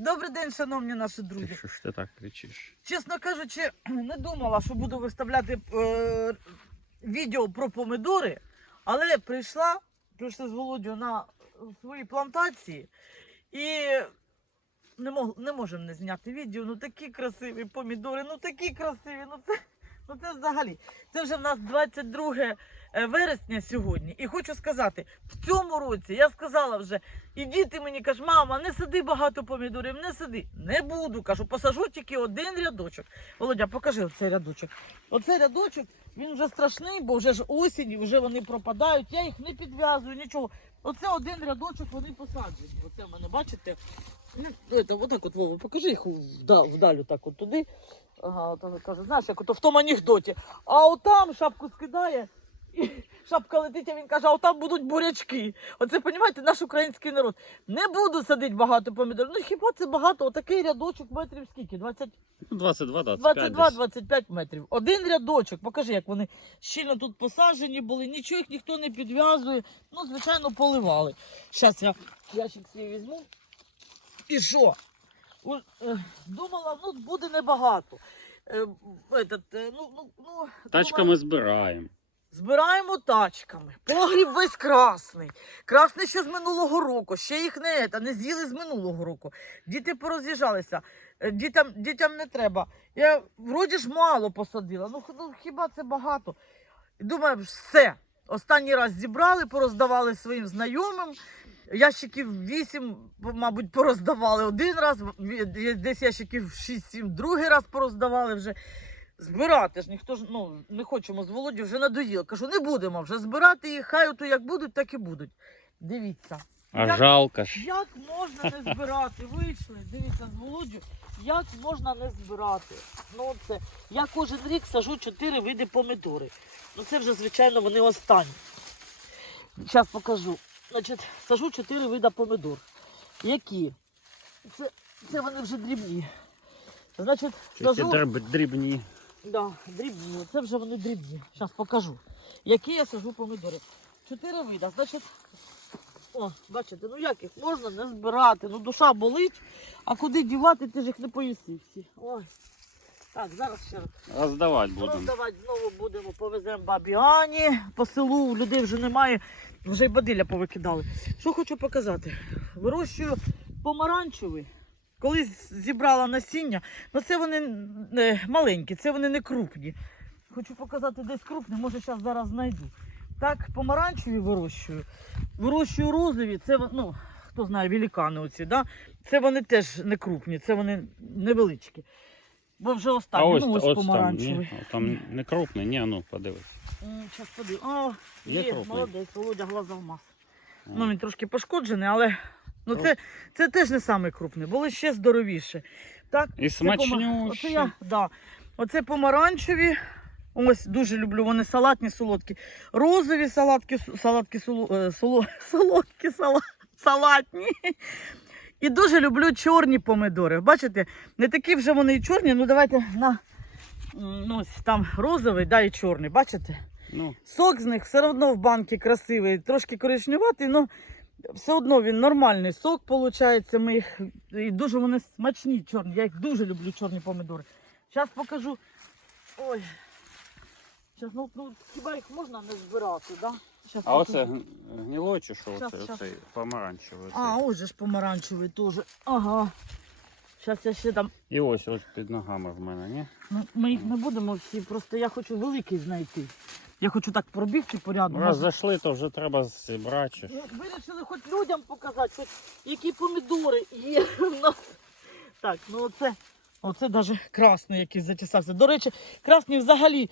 Добрий день, шановні наші Ти друзі. що ж ти так кричиш? Чесно кажучи, не думала, що буду виставляти е, відео про помидори, але прийшла, прийшла з Володю на свої плантації і не, мог, не можемо не зняти відео. Ну такі красиві помідори, ну такі красиві. Ну це, ну це взагалі. Це вже в нас 22 е, вересня сьогодні. І хочу сказати, в цьому році я сказала вже, і діти мені кажуть, мама, не сади багато помідорів, не сади. Не буду, кажу, посажу тільки один рядочок. Володя, покажи оцей рядочок. Оцей рядочок, він вже страшний, бо вже ж осінь, вже вони пропадають. Я їх не підв'язую, нічого. Оце один рядочок вони посаджені. Оце в мене, бачите? Ну, це, отак от, Вова, покажи їх вдаль, вдаль отак от туди. Ага, от каже, знаєш, як ото в тому анекдоті. А отам шапку скидає, шапка летить, а він каже, а отам будуть бурячки. Оце, розумієте, наш український народ. Не буду садити багато помідорів. Ну хіба це багато? Отакий рядочок метрів скільки? 20, Ну, 22, 25 22-25 метрів. Один рядочок. Покажи, як вони щільно тут посаджені були, нічого їх ніхто не підв'язує. Ну, звичайно, поливали. Зараз я ящик свій візьму. І що? Е, Думала, ну буде небагато. Е, этот, е, ну, ну, ну, Тачками збираємо. Збираємо тачками. Погріб весь красний. Красний ще з минулого року. Ще їх не, та, не з'їли з минулого року. Діти пороз'їжджалися. Е, Дітям, дітям не треба. Я вроді ж мало посадила. Ну, ну хіба це багато? Думаю, все. Останній раз зібрали, пороздавали своїм знайомим. Ящиків 8, мабуть, пороздавали один раз, десь ящиків 6-7 другий раз пороздавали вже. Збирати ж ніхто ж ну не хочемо з Володю, вже надоїло. Кажу, не будемо вже збирати їх, хай ото як будуть, так і будуть. Дивіться, А Як- жалко ж. як можна не збирати? Вийшли, дивіться з Володю, як можна не збирати. Ну це я кожен рік сажу чотири види помідори. Ну це вже, звичайно, вони останні. Зараз покажу. Значить, сажу чотири види помідор. Які? Це, це вони вже дрібні. Значить, сажу. дріб- дрібні. Да, дрібні. Це вже вони дрібні. Зараз покажу. Які я сажу помідори. Чотири вида. Значить, о, бачите, ну як їх можна не збирати. Ну душа болить, а куди дівати, ти ж їх не поїси всі. Ой. Так, зараз ще раз. Роздавати будемо. Роздавати знову будемо, повеземо бабі Ані. По селу у людей вже немає, вже й бадилля повикидали. Що хочу показати? Вирощую помаранчевий. Колись зібрала насіння, ну це вони е, маленькі, це вони не крупні. Хочу показати десь крупні, може зараз зараз знайду. Так, помаранчеві вирощую. Вирощую розові, це ну, хто знає, великани оці, да? це вони теж не крупні, це вони невеличкі. Бо вже А останні, ось, ну ось ось там, ні, там не крупний, ні, ну подивись. Зараз подивимось. О, Є є, молодець, Володя глаз алмаз. А. Ну, він трошки пошкоджений, але ну, це, це теж не самий крупний, були ще здоровіше. Так, І пома- Оце я, да. Оце помаранчеві. Ось дуже люблю, вони салатні, солодкі. Розові салатки, салатки соло, е, соло, солодкі, сала, салатні. І дуже люблю чорні помидори. Бачите, не такі вже вони і чорні, ну давайте на ну, ось там розовий, да, і чорний. Бачите? Ну, Сок з них все одно в банки красивий, трошки коричневатий, але все одно він нормальний сок виходить. Ми їх і дуже вони смачні чорні. Я їх дуже люблю чорні помідори. Зараз покажу. Ой. Зараз, ну, ну хіба їх можна не збирати, да? Щас а оце покажу. г- гнило чи що? Щас, Оце, щас. оцей помаранчевий. А, ось же ж помаранчевий теж. Ага. Зараз я ще там. І ось ось під ногами в мене, ні? Ну, ми їх не будемо всі, просто я хочу великий знайти. Я хочу так пробігти по ряду. Ну, Раз зайшли, то вже треба зібрати. чи. Ну, Вирішили хоч людям показати, хоч які помідори є в нас. Так, ну оце, оце навіть красний якийсь затісався. До речі, красний взагалі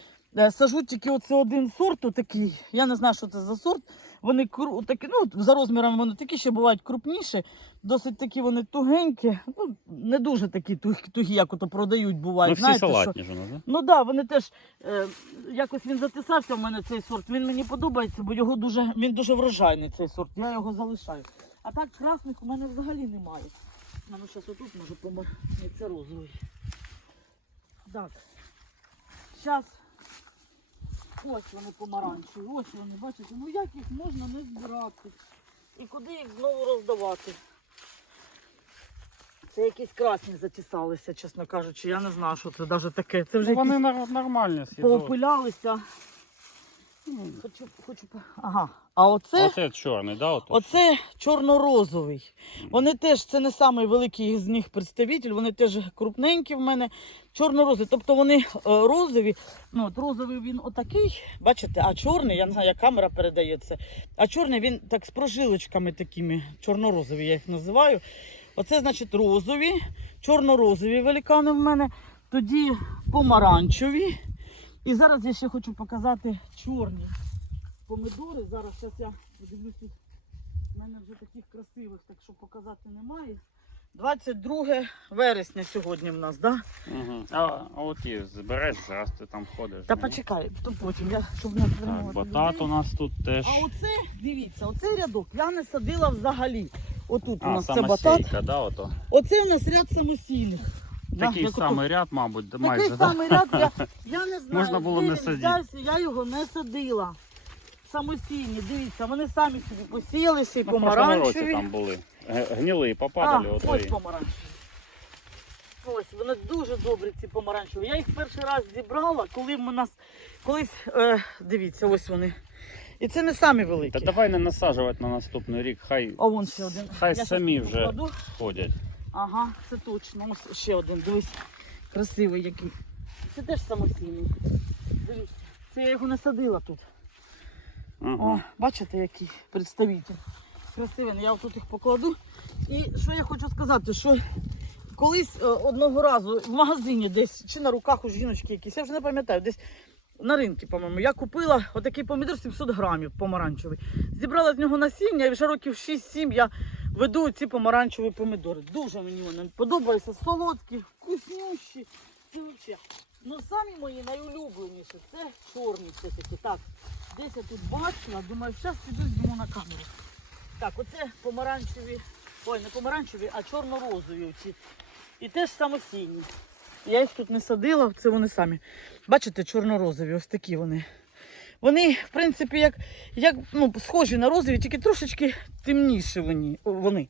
сажу тільки оце один сорт, отакий. Я не знаю, що це за сорт. Вони такі, ну, за розмірами вони такі ще бувають крупніші, досить такі вони тугенькі, ну, не дуже такі тугі, як ото продають, бувають. Ну всі Знаєте, що... салатні ж у нас, да? Ну так, да, вони теж е, якось він затисався в мене цей сорт. Він мені подобається, бо його дуже, він дуже врожайний цей сорт. Я його залишаю. А так красних у мене взагалі немає. Ну зараз отут може помер. Це розовий. Так. Зараз. Ось вони помаранчеві, ось вони, бачите, ну як їх можна не збирати? І куди їх знову роздавати? Це якісь красні затісалися, чесно кажучи. Я не знаю, що це навіть таке. Це вже Ну, вони якісь нар- нормальні сідуть. поопилялися. Хочу, хочу. Ага. А оце. Оце чорний, да? Ото? Оце чорно-розовий. Вони теж, це не самий великий з них представитель, вони теж крупненькі в мене. Чорно-розові. Тобто вони е, розові. Ну, от розовий він отакий, бачите, а чорний, я не знаю, як камера передає це. А чорний він так з прожилочками такими, чорно-розові, я їх називаю. Оце, значить, розові, чорно-розові великани в мене. Тоді помаранчеві. І зараз я ще хочу показати чорні помидори. Зараз щас я подивлюсь тут. У мене вже таких красивих, так що показати немає. 22 вересня сьогодні в нас, так? Да? Угу. А, а от і збереш, зараз ти там ходиш. Та ну. почекай, то потім, я, щоб не Так, батат у нас тут теж. А оце, дивіться, оцей рядок я не садила взагалі. Отут у А, нас це батат. да, ото. Оце у нас ряд самосійних. Да, Такий як ото- самий ряд, мабуть, Такий майже, да? самий ряд, я, я не знаю, Можна було де не він садити. взявся, я його не садила. Самосійні, дивіться, вони самі собі посіялися і Ну, в прошлому році помаранчеві. там були. Г- Гніли і попадали. а, ось і- помаранчеві. Ось, вони дуже добрі, ці помаранчеві. Я їх перший раз зібрала, коли в нас колись, е, дивіться, ось вони. І це не самі великі. Та давай не насаджувати на наступний рік, хай, О, вон ще один. хай щас самі вже покладу. ходять. Ага, це точно. Ось ще один. Дивись. Красивий який. Це теж самосійний. Дивіться. Це я його не садила тут. О, бачите, який представитель. Красивий. Я тут їх покладу. І що я хочу сказати, що колись е, одного разу в магазині десь, чи на руках у жіночки якісь, я вже не пам'ятаю, десь на ринку, по-моєму, я купила отакий помідор 700 грамів помаранчевий. Зібрала з нього насіння і вже років 6-7 я веду ці помаранчеві помідори. Дуже мені вони подобаються, солодкі, вкуснющі. Ну самі мої найулюбленіші це чорні все-таки. Так, десь я тут бачила, думаю, зараз піду зніму на камеру. Так, оце помаранчеві, ой, не помаранчеві, а чорно-розові оці. І теж самосійні. Я їх тут не садила, це вони самі. Бачите, чорно-розові, ось такі вони. Вони, в принципі, як, як ну, схожі на розові, тільки трошечки темніші вони. вони.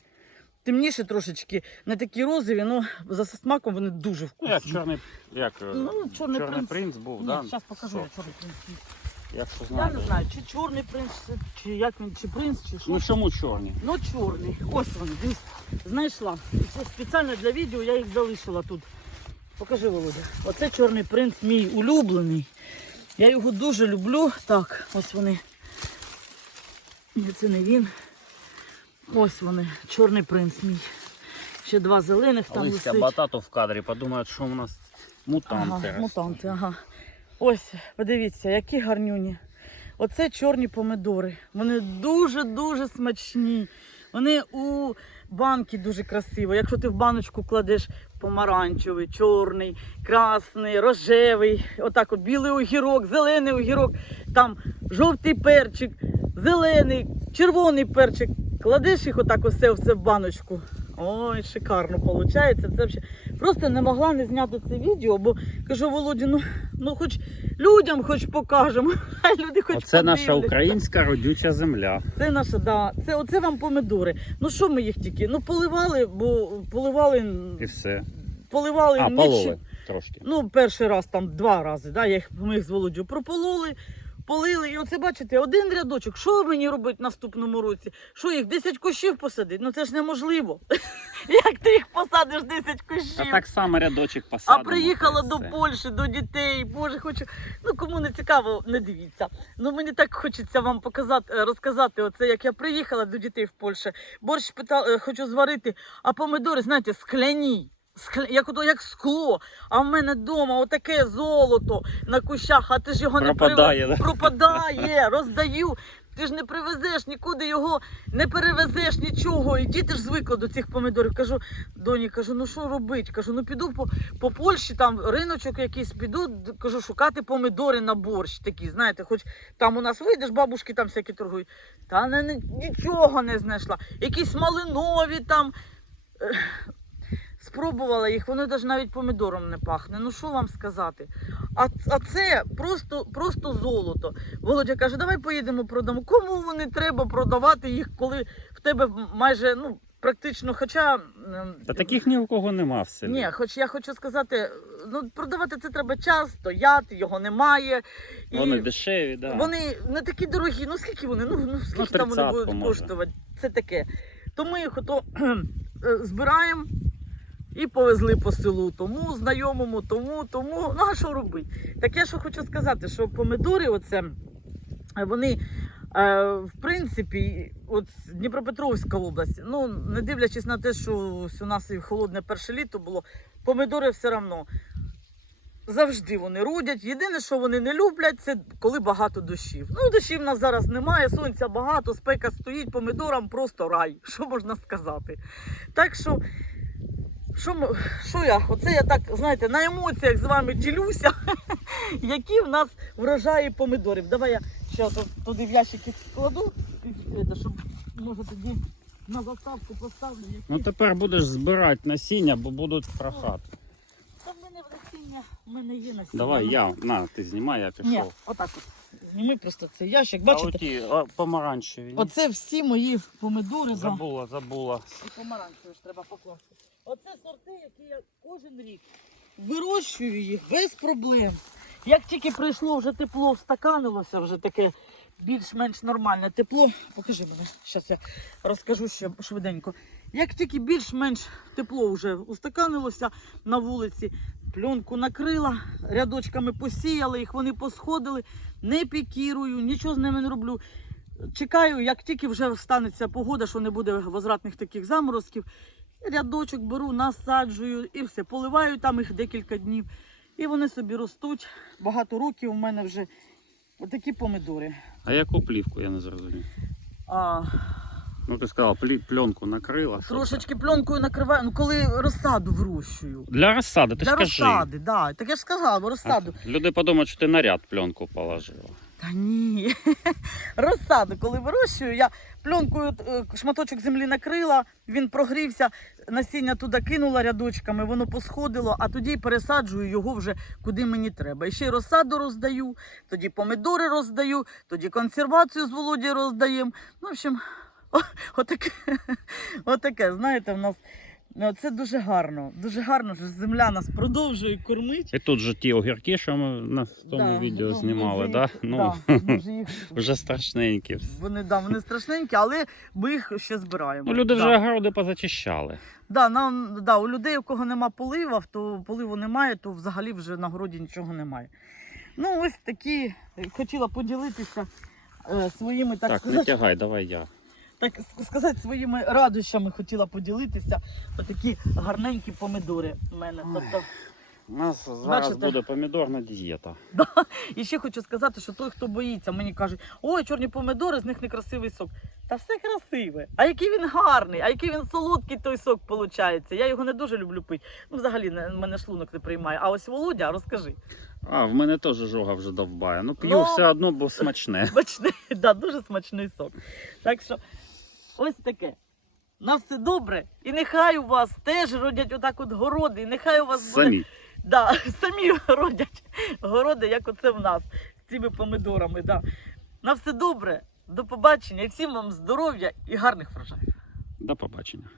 Темніші трошечки, не такі розові, але за смаком вони дуже Ну, вкусні. як чорний, як е, Ну, чорний чорний принц. принц був, Ні, да? зараз покажу, Що? я чорний принц. Якщо Я знаю. не знаю, чи чорний принц, чи як він, чи принц, чи що. Ну чому чорні? Ну, чорний. Ось вони, дивись, знайшла. І Це спеціально для відео я їх залишила тут. Покажи, Володя. Оце чорний принц мій улюблений. Я його дуже люблю. Так, ось вони. Ні, це не він. Ось вони, чорний принц мій. Ще два зелених там Листя висить. батату в кадрі, подумають, що у нас мутанти. Ага, мутанти, ага. Ось, подивіться, які гарнюні. Оце чорні помидори. Вони дуже-дуже смачні. Вони у банки дуже красиво. Якщо ти в баночку кладеш помаранчевий, чорний, красний, рожевий, отак от білий огірок, зелений огірок, там жовтий перчик, зелений, червоний перчик. Кладеш їх отак усе, все в баночку. Ой, шикарно виходить. Це взагалі. Просто не могла не зняти це відео, бо кажу, Володі, ну, ну хоч людям хоч покажемо. Хай люди хоч Оце наша українська родюча земля. Це наша, да. Це оце вам помидори. Ну що ми їх тільки? Ну поливали, бо поливали. І все. Поливали А, нічим. пололи трошки. Ну, перший раз там два рази, да, я їх ми їх з Володю пропололи, полили. І оце бачите, один рядочок. Що мені робити в наступному році? Що їх 10 кущів посадити? Ну це ж неможливо. Як ти їх посадиш 10 А кущів? так само рядочок А приїхала до. Польщі, до дітей. Боже, хочу. Ну кому не цікаво, не дивіться. Ну мені так хочеться вам показати, е, розказати. Оце як я приїхала до дітей в Польщу. Борщ питала, е, хочу зварити, а помидори, знаєте, скляні. Як, як скло, а в мене вдома отаке золото на кущах, а ти ж його Пропадає, не да? Пропадає, роздаю. Ти ж не привезеш, нікуди його не перевезеш, нічого. І діти ж звикли до цих помидорів. Кажу, доні, кажу, ну що робити? Кажу, ну піду по, по Польщі, там риночок якийсь, піду, кажу, шукати помидори на борщ такі, знаєте, хоч там у нас вийдеш, бабушки там всякі торгують. Та не, не, нічого не знайшла. Якісь малинові там. Спробувала їх, воно навіть навіть помідором не пахне. Ну що вам сказати? А, а це просто, просто золото. Володя каже, давай поїдемо продамо. Кому вони треба продавати їх, коли в тебе майже ну, практично, хоча. Та таких ні у кого нема в селі. Ні, хоч я хочу сказати, ну продавати це треба час, стояти, його немає. І Вони дешеві, да. вони не такі дорогі. Ну скільки вони? Ну, ну скільки там вони будуть коштувати? Це таке. То ми їх ото е, збираємо і повезли по селу. Тому знайомому, тому, тому. Ну а що робити? Так я що хочу сказати, що помидори, оце вони. е, В принципі, от Дніпропетровська область, ну не дивлячись на те, що у нас і холодне перше літо було, помидори все одно завжди вони родять. Єдине, що вони не люблять, це коли багато дощів. Ну, дощів в нас зараз немає, сонця багато, спека стоїть, помидорам просто рай. Що можна сказати? Так що, що, що я? Оце я так, знаєте, на емоціях з вами ділюся, які в нас врожаї помидорів. Давай я ще туди в ящик їх складу, щоб може тоді на заставку поставлю. Які... Ну тепер будеш збирати насіння, бо будуть прохати. Та в мене насіння, в мене є насіння. Давай я, на, ти знімай, я пішов. Ні, отак от. Зніми просто цей ящик. А Бачите, оті а, помаранчеві. оце всі мої помидори Забула, забула. і помаранчеві ж треба покласти. Оце сорти, які я кожен рік вирощую їх без проблем. Як тільки прийшло вже тепло, встаканилося вже таке більш-менш нормальне тепло. Покажи мене, зараз я розкажу ще швиденько. Як тільки більш-менш тепло вже устаканилося на вулиці, пленку накрила, рядочками посіяла їх, вони посходили, не пікірую, нічого з ними не роблю. Чекаю, як тільки вже станеться погода, що не буде возвратних таких заморозків. Рядочок беру, насаджую і все. Поливаю там їх декілька днів. І вони собі ростуть. Багато років у мене вже такі помидори. А яку плівку я не зрозумів? А, Ну ти сказала, плі, пленку накрила. трошечки пленкою накриваю, ну коли розсаду вирощую. Для розсади, ти Для ж кажи. розсади, да. Так я ж сказала, розсаду. А, Люди подумають, що ти на ряд пленку положила. Та ні. Розсаду, коли вирощую, я пленкою е, шматочок землі накрила, він прогрівся, насіння туди кинула рядочками, воно посходило, а тоді пересаджую його вже куди мені треба. І ще й розсаду роздаю, тоді помидори роздаю, тоді консервацію з Володі роздаємо. Ну, в общем, отаке, отаке, знаєте, в нас. Ну, Це дуже гарно. Дуже гарно, що земля нас продовжує кормити. І тут же ті огірки, що ми на тому Да, відео ну, знімали, вже да? Ну, да, вже їх вже страшненькі. Вони, да, вони страшненькі, але ми їх ще збираємо. Ну, люди вже да. огороди позачищали. Да, нам, да, у людей, у кого нема полива, то поливу немає, то взагалі вже на городі нічого немає. Ну, ось такі, хотіла поділитися е, своїми, так, Так, не сказати, тягай, давай я. Так сказати, своїми радощами хотіла поділитися. Отакі гарненькі помидори в мене. Тобто, У нас зараз Бачите? буде помідорна дієта. І ще хочу сказати, що той, хто боїться, мені кажуть, ой, чорні помидори, з них некрасивий сок. Та все красиве. А який він гарний, а який він солодкий той сок виходить. Я його не дуже люблю пити. Ну, взагалі, не- мене шлунок не приймає. А ось Володя, розкажи. А, в мене теж жога вже довбає. Ну п'ю Ну. все одно, бо смачне. Смачний, да, дуже смачний сок. Так що, ось таке. На все добре. І нехай у вас теж родять отак от городи, і нехай у вас буде Самі. Да, самі родять городи, як оце в нас з цими помидорами. Да. На все добре, до побачення і всім вам здоров'я і гарних врожаїв. До побачення.